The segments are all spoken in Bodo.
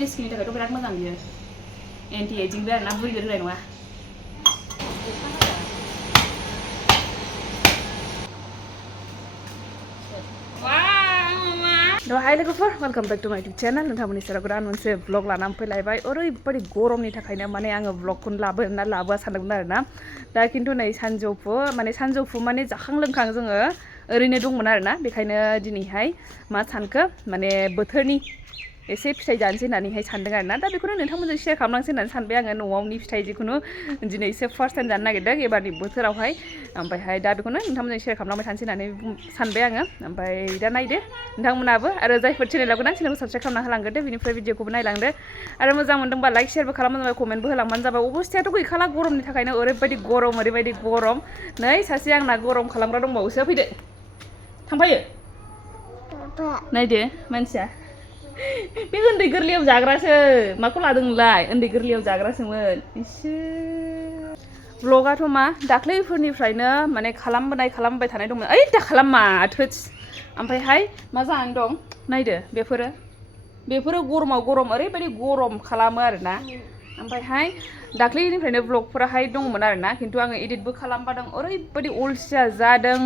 अइलि स्किननि थाखायथ' बिराद मोजां बियो एन्टि एजिंबो आरोना बुरिदेर होनाय नङा हाय लोगोफोर वेलकाम बैक टू माय यूट्यूब चैनल नोंथांमोननि सेराव गोदान मोनसे ब्लग लानानै फैलायबाय ओरैबायदि गरमनि थाखायनो माने आङो ब्लगखौनो लाबोआ सानदोंमोन आरोना दा खिन्थु नै सानजौफु माने जाखां लोंखां जोङो ओरैनो दंमोन आरोना बेखायनो दिनैहाय मा सानखो माने बोथोरनि एसे फिथाइ जानोसै होननानैहाय सानदों आरोना दा बेखौनो नोंथांमोनजों शेयार खालामलांसै होननानै सानबाय आङो न'आवनि फिथाइ जिखुनु दिनै एसे फार्स्ट टाइम जानो नागिरदों एबारनि बोथोरावहाय ओमफ्रायहाय दा बेखौनो नोंथांमोनजों शेयार खालामलांबाय थानोसै होननानै सानबाय आङो ओमफ्राय दा नायदो नोंथांमोनाबो आरो जायफोर चेनेलाव गोदान चेनेलखौ साबस्क्राइब खालामना होलांगोरदो बेनिफ्राय भिडिअखौबो नायलांदो आरो मोजां मोनदोंबा लाइक शेयारबो खालामबानो जाबाय कमेन्टबो होलांबानो जाबाय अबस्थायाथ' गैखाला गरमनि थाखायनो ओरैबायदि गरम नै सासे आंना गरम खालामग्रा दंबावोसो फैदो थांफायो नायदो मानसिया बे उन्दै गोरलैयाव जाग्रासो माखौ लादों नोंलाय उन्दै गोरलैयाव जाग्रासोमोन इसोर ब्लगाथ' मा दाख्लैफोरनिफ्रायनो माने खालामबाय थानाय दंमोन ओइ दा खालामा थोस ओमफ्रायहाय मा जानानै दं नायदो बेफोरो गरमाव गरम ओरैबायदि गरम खालामो आरोना ओमफ्रायहाय दाख्लैनिफ्रायनो ब्लगफोराहाय दंमोन आरोना खिन्थु आङो एडिटबो खालामबादों ओरैबायदि अलसिया जादों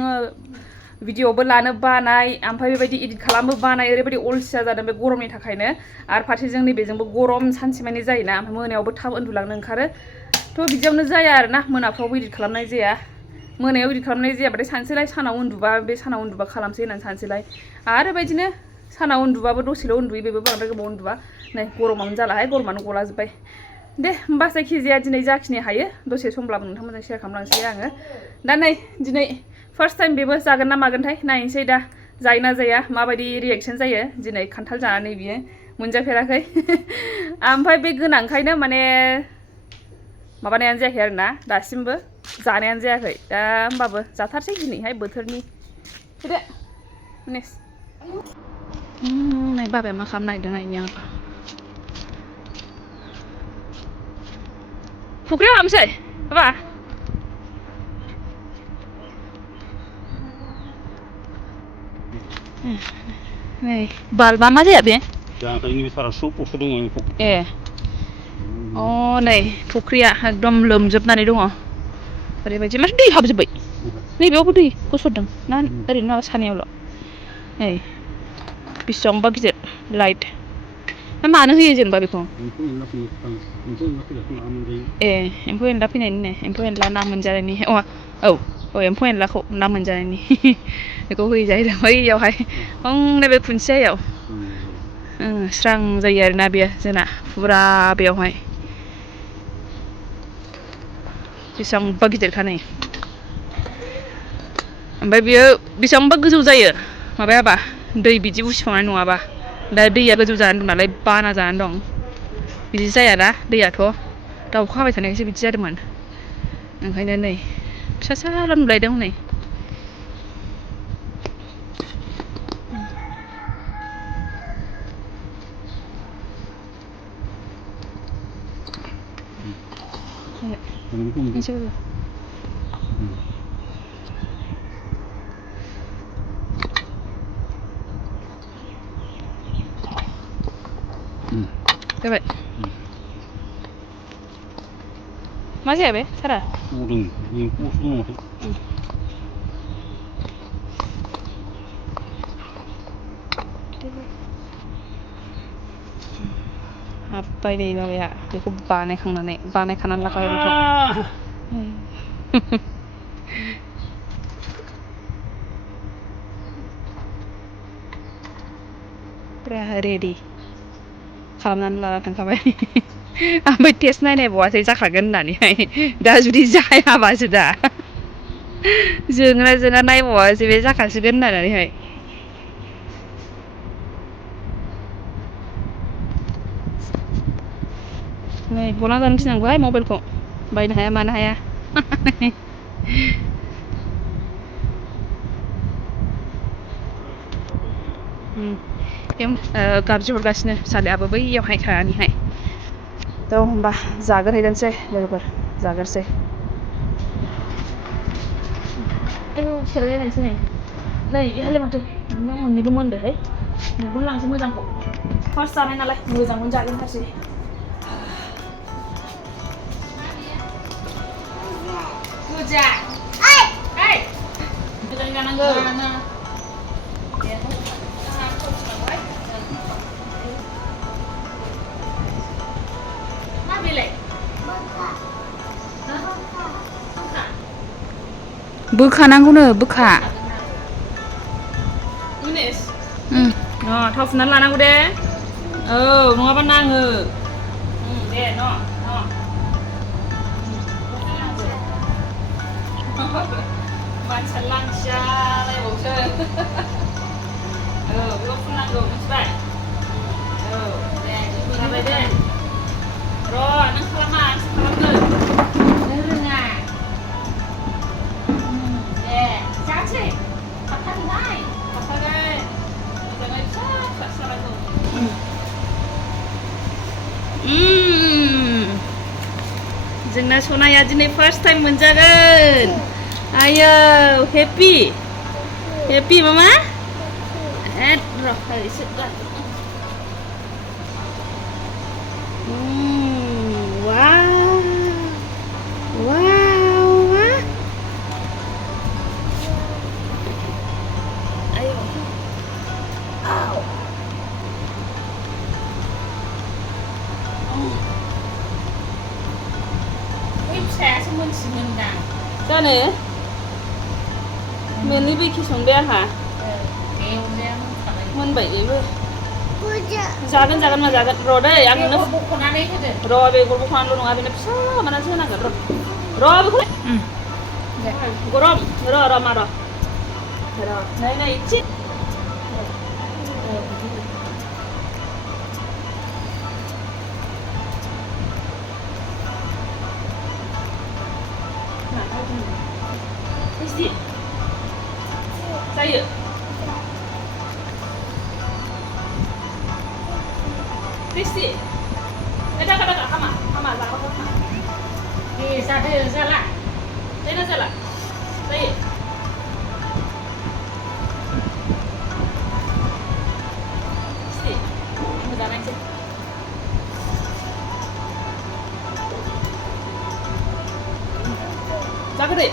भिडिअबो लानो बानाय ओमफ्राय बेबायदि एडिट खालामनो बानाय ओरैबायदि अलसिया जादों बे गरमनि थाखायनो आरो फारसेजों नैबेजोंबो गरम सानसेमानि जायोना ओमफ्राय मोनायावबो थाब उन्दुलांनो ओंखारो थ' बिदियावनो जाया आरोना मोनाफ्रावबो एडिट खालामनाय जाया मोनायाव एडिट खालामनाय जायाबाथाय सानसेलाय सानाव उन्दुबा खालामसै होननानै सानसेलाय आरो बेबायदिनो सानाव उन्दुबाबो दसेल' उन्दुयो बेबो बांद्राय गोबाव उन्दुबा नै गरमावनो जालाहाय गरमानो गलाजोब्बाय दे होमबा जायखिजाया दिनै जाखिनि हायो दसे समब्लाबो नोंथांमोनजों शेयार खालामलांसै आङो दा नै दिनै फार्स्ट टाइम बेबो जागोन ना मागोनथाय नायनोसै दा जायो ना जाया माबायदि रिएक्सन जायो दिनै खान्थाल जानानै बियो मोनजाफेराखै ओमफ्राय बे गोनांखायनो माने माबानायानो जायाखै आरोना दासिमबो जानायानो जायाखै दा होमबाबो जाथारसै दिनैहाय बोथोरनि फैदो नै बाबाया मा खालामनो नागिरदों नायनि आं फुख्रियाव हाबनोसै बाबा नै बाल्बा मा जाया बे ए अ नै फुख्रिया एकदम लोमजोबनानै दङ ओरैबायदि माथो दै हाबजोब्बाय नैबेयावबो दै गसरदों ना ओरैनो माबा सानैयावल' नै बेसेबांबा गिदिर लाइट मानो होयो जेनेबा बेखौ ए एम्फौ एनला फैनायनि ने एम्फौ एनला ना मोनजानायनि औ एम्फौ एनलाखौ ना मोनजानायनि बेखौ होयो जाहैदों बैयावहाय हंनै बे खुन्थियायाव स्रां जायो आरोना बेयो जोंना फुरा बेयावहाय बेसेबांबा गिदिरखा नै ओमफ्राय बियो बेसेबांबा गोजौ जायो माबायाबा दै बिदि उसिफावनाय नङाबा दा दैया गोजौ जानानै दं नालाय बाना जानानै दं बिदि जायाना दैयाथ' दा अखा हाबाय थानायखायसो बिदि जादोंमोन ओंखायनो नै फिसा नुलायदों नै जाबाय मा जाया बे सारा हाब्बाय नै माबाया बेखौ बानायखानानै लाखाबाय बेखौ पुरा रेडि खालामनानै लाना थांखाबाय ओमफ्राय टेस्ट नायबावासै जाखागोन होननानैहाय दा जुदि जायाबासो दा जोङा नायबावासै बे जाखासिगोन होननानैहाय नै बना जानो थिननांगौहाय मबाइलखौ बायनो हाया मानो हाया गाबज्रि हरगासिनो फिसालायाबो बैयावहाय थानानैहाय थ' होमबा जाग्रोहैनोसै लोगोफोर जाग्रोसै सेलायलायनोसै नै बेहायलाय माथो मोननैबो मोनदोंहाय नुगोन लांसै मोजांखौ फार्स्ट जानाय नालाय मोजांखौनो जागोन सासे बुजा ओइ मोजां जानांगौ मा बेलाय बोखानांगौनो बोखा थाव फुननानै लानांगौ दे औ नङाबा नाङो दे मानसिया लांथियालायबावसो औ बेखौ फुननांगौ मिथिबाय औ दे जाबाय दे र' नों खालामा आंसो खालामगोन नों रोङा दे जासै थाबथागोनहाय थाबथागोन मोजाङै फिसा फिसा सारायखौ जोंना सनाया दिनै फार्स्ट टाइम मोनजागोन आयो हेपि मामा र' एसे फिसायासो मोनसिगोनदां जानो मोननैबो एखे संबाय आंहा मोनबाय बेबो जागोन मा जागोन र' दै आं नोंनो बख'नानै होदो र' बेगर बख'नानैल' नङा बेनो फिसा मानासो होनांगोन र' बेखौ गरम र' मा र' नै एसे जायो Kristi daga hama zakat hama sada zala dena zala zayo Kristi mudah aja zakat deh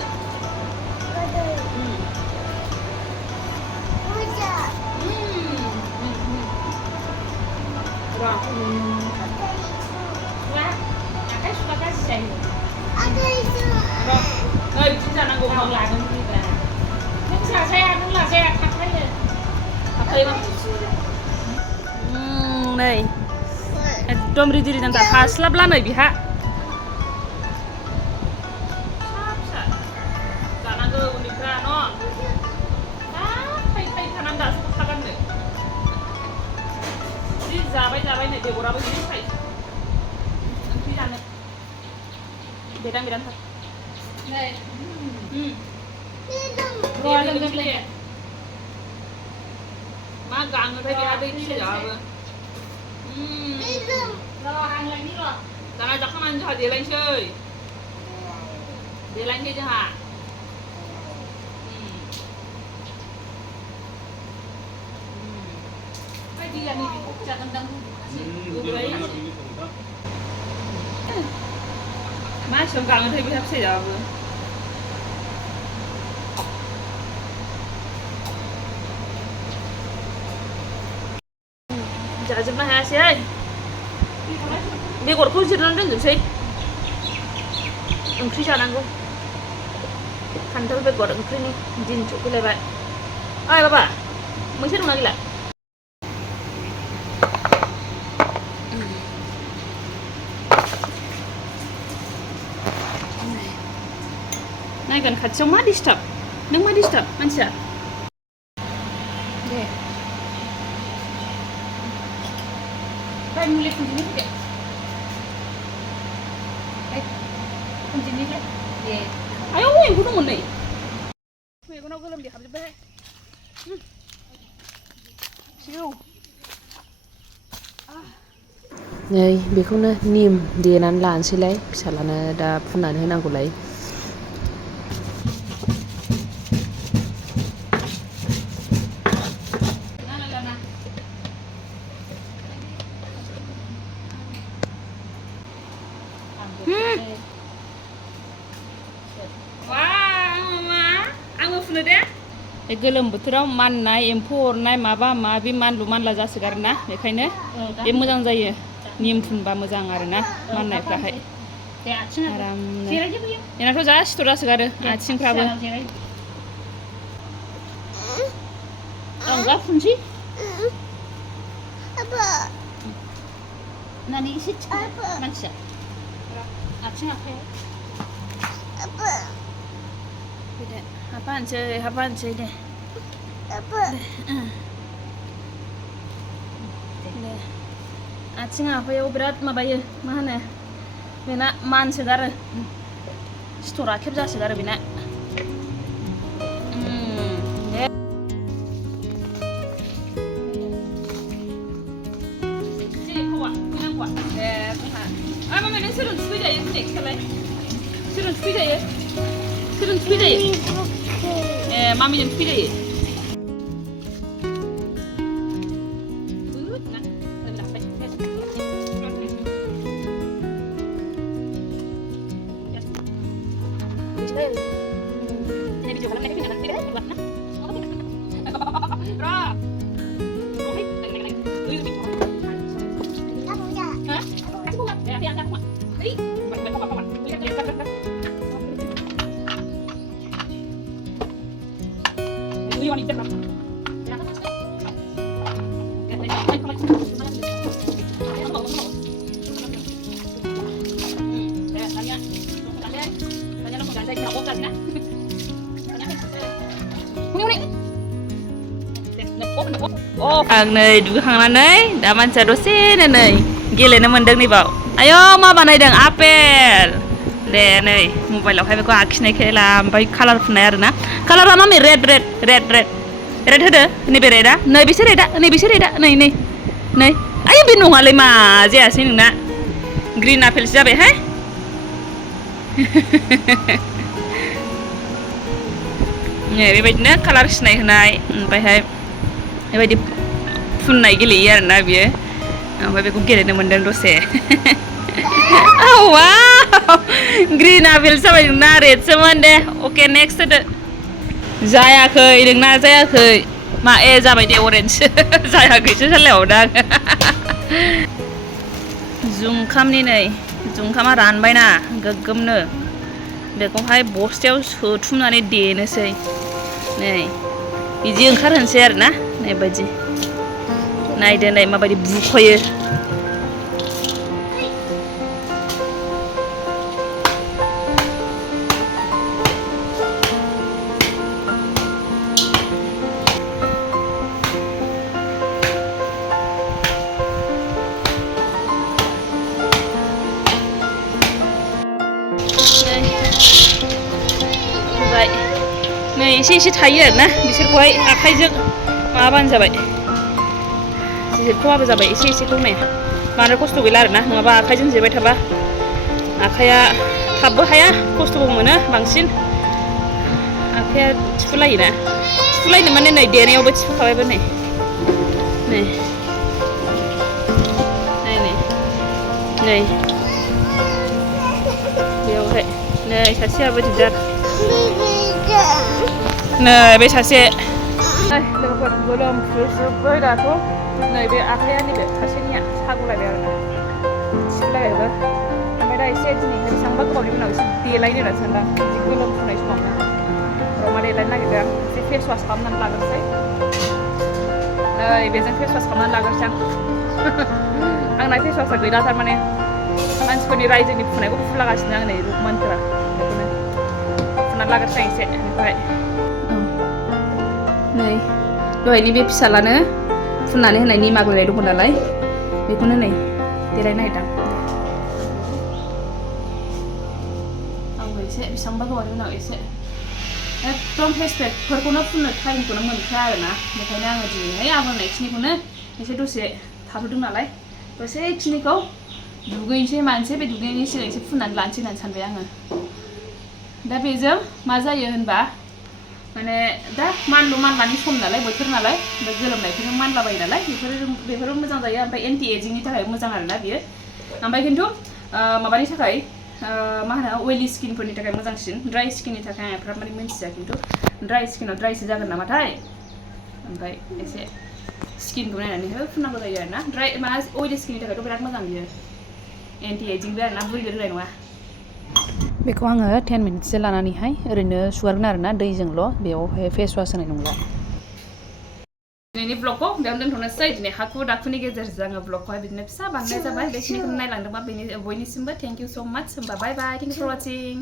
Ada itu. Nggak jangan ngomong lagi kita. Nggak saya pakai ya. Pakai bang. Nih. एकदम रिदि रिदां दा हास्लाबला नै बिहा. जानांगौ उन्दैफ्रा न'. खाय खानानै दासो खागाननो. जि जाबाय नै बेगराबो जि खाय. ओंख्रि जानो. बेदां थार नै रोंगोनलै मा गाङोथाय बेहा दै फिसायाबो र' आं लायनि र' दाना जाखांनानै जोंहा देलायनोसै जोंहा बायदि गानि जागोनदां मा एसेबां गाङोथाय बेहा फिसायाबो जाजोबनो हायासै बेगरखौ जिरनानै दोनजोबसै ओंख्रि जानांगौ खान्थाल बेगर ओंख्रिनि दिन सफैलायबाय ओइ बाबा मैथा दंना गैला नायगोन खाथियाव मा डिस्टार्ब नों मा डिस्टार्ब मानसिया दे बाय मुलि खुन्दिनि फैदो खुन्दिनि दे आयौ एम्फौ दंमोन नै मेगनाव गोलोमदै हाबजोब्बाय नै बेखौनो निम देनानै लानोसैलाय फिसालानो दा फुननानै होनांगौलाय आङो फुनो दे गोलोम बोथोराव माननाय एम्फौ अरनाय माबा माबि मानलु मानला जासोगारोना बेखायनो बे मोजां जायो निम फुनबा मोजां आरोना माननायफ्राहाय आरामनो एनाथ' जा सिथर जासोगारो आथिंफ्राबो enggak fungsi apa nani isi mansa acing apa ya apa apaan sih deh apa acing apa ya berat mabayo mana bina man segara sitora kebja segara bina Suruh sepeda ya, nek sekali. Suruh sepeda ya. Suruh sepeda ya. Mami yang sepeda ya. Ang नै दुगैखांनानै दा मानसिया दसेनो नै गेलेनो मोनदों नै बाव आय' मा बानायदों आपेल दे नै मबाइलावहाय बेखौ आखिनायखाय ओमफ्राय कालार फुननाय आरोना कालारा मामि रेड होदो नैबे रेडा नै बिसोर रेडा नै आय बे नङालै मा जायासै नोंना ग्रिन आपेलसो जाबायहाय नै बेबायदिनो कालार सिनाय होनाय ओमफ्रायहाय बेबायदि फुननाय गेलेयो आरोना बियो ओमफ्राय बेखौ गेलेनो मोनदों दसे वाव ग्रिन आपेल जाबाय नोंना रेडसोमोन दे अके नेक्स्ट होदो जायाखै नोंना जायाखै मा जाबाय दे अरेन्ज जायाखैसो सालायावदा जुंखामनि नै जुंखामा रानबायना गोग्गोमनो बेखौहाय बस्थायाव सोथुमनानै देनोसै नै बिदि ओंखारहोनोसै आरोना नै बायदि नायदो नै माबायदि बुखयो नै एसे थायो आरोना बिसोरखौहाय आखाइजों माबाबानो जाबाय जिरख'बाबो जाबाय एसेखौ नै बांद्राय खस्थ' गैला आरोना नङाबा आखाइजों जिरबाय थाबा आखाइया थाबबो हाया खस्थ'बो मोनो बांसिन आखाइया थिफुलायनो माने नै देनायावबो थिफुखाबायबो नै बेयावहाय नै सासेयाबो दिगदार नै बे सासे लोगोफोर गोलोम फुजोब्बाय दाथ' नै बे आखाइया नैबे सासेनिया सागुलायबाय आरोना थिफुलायबायबो ओमफ्राय दा एसे दिनैहाय बेसेबांबा गोबावनि उनाव एसे देलायनो होनना सानदां बिदि गोलोम फुनाय समावनो रमा देलायनो नागिरदों आं एसे फेस वास खालामनानै लाग्रोसै नै बेजों फेस वास खालामनानै लाग्रोसै आं आंना फेस वासआ गैला थारमाने मानसिफोरनि रायजोनि फुनायखौ फुलागासिनो आं नै रुकमानफोरा बेखौनो फुनानै लाग्रोसै एसे बेनिफ्राय नै दहायनि बे फिसालानो फुननानै होनाय निमा गलायनाय दङ नालाय बेखौनो नै देलायनो नागिरदों आंबो एसे बेसेबांबा गोबावनि उनाव एसे एकदम फेस पेकफोरखौनो फुननो टाइमखौनो मोनखाया आरोना बेखायनो आङो दिनैहाय आगर होनायखिनिखौनो एसे दसे थाथ'दों नालाय दसेखिनिखौ दुगैनोसै मानोसै बे दुगैनायनि सिगां एसे फुननानै लानोसै होननानै सानबाय आङो दा बेजों मा जायो होनबा माने दा मानलु मानलानि सम नालाय बोथोर नालाय ओमफ्राय गोलोमनायफोरजों मानलाबायो नालाय बेफोरो मोजां जायो ओमफ्राय एन्टि एजिंनि थाखाय मोजां आरोना बियो ओमफ्राय खिन्थु माबानि थाखाय मा होनो अइलि स्किनफोरनि थाखाय मोजांसिन ड्राइ स्किननि थाखाय आं एफाग्राब माने मिन्थिया खिन्थु ड्राइ स्किनाव ड्राइसो जागोन नामाथाय ओमफ्राय एसे स्किनखौ नायनानै फुननांगौ जायो आरोना ड्राइ मा अइलि स्किननि थाखायथ' बिराद मोजां बियो एन्टि एजिंबो आरोना बुरिबो होनाय नङा बेखौ आङो 10 मिनिटसो लानानैहाय ओरैनो सुगारगोन आरोना दैजोंल' बेयावहाय फेस वास होनाय नंला दिनैनि ब्लगखौ बेयावनो दोनथ'नोसै दिनै हाखु दाखुनि गेजेरजों आङो ब्लगखौहाय बिदिनो फिसा बानायनाय जाबाय बेखिनिखौ नायलांदोंबा बयनिसिमबो थेंक इउ स' माच होमबा बाय बाय थेंक इउ फर वाचिं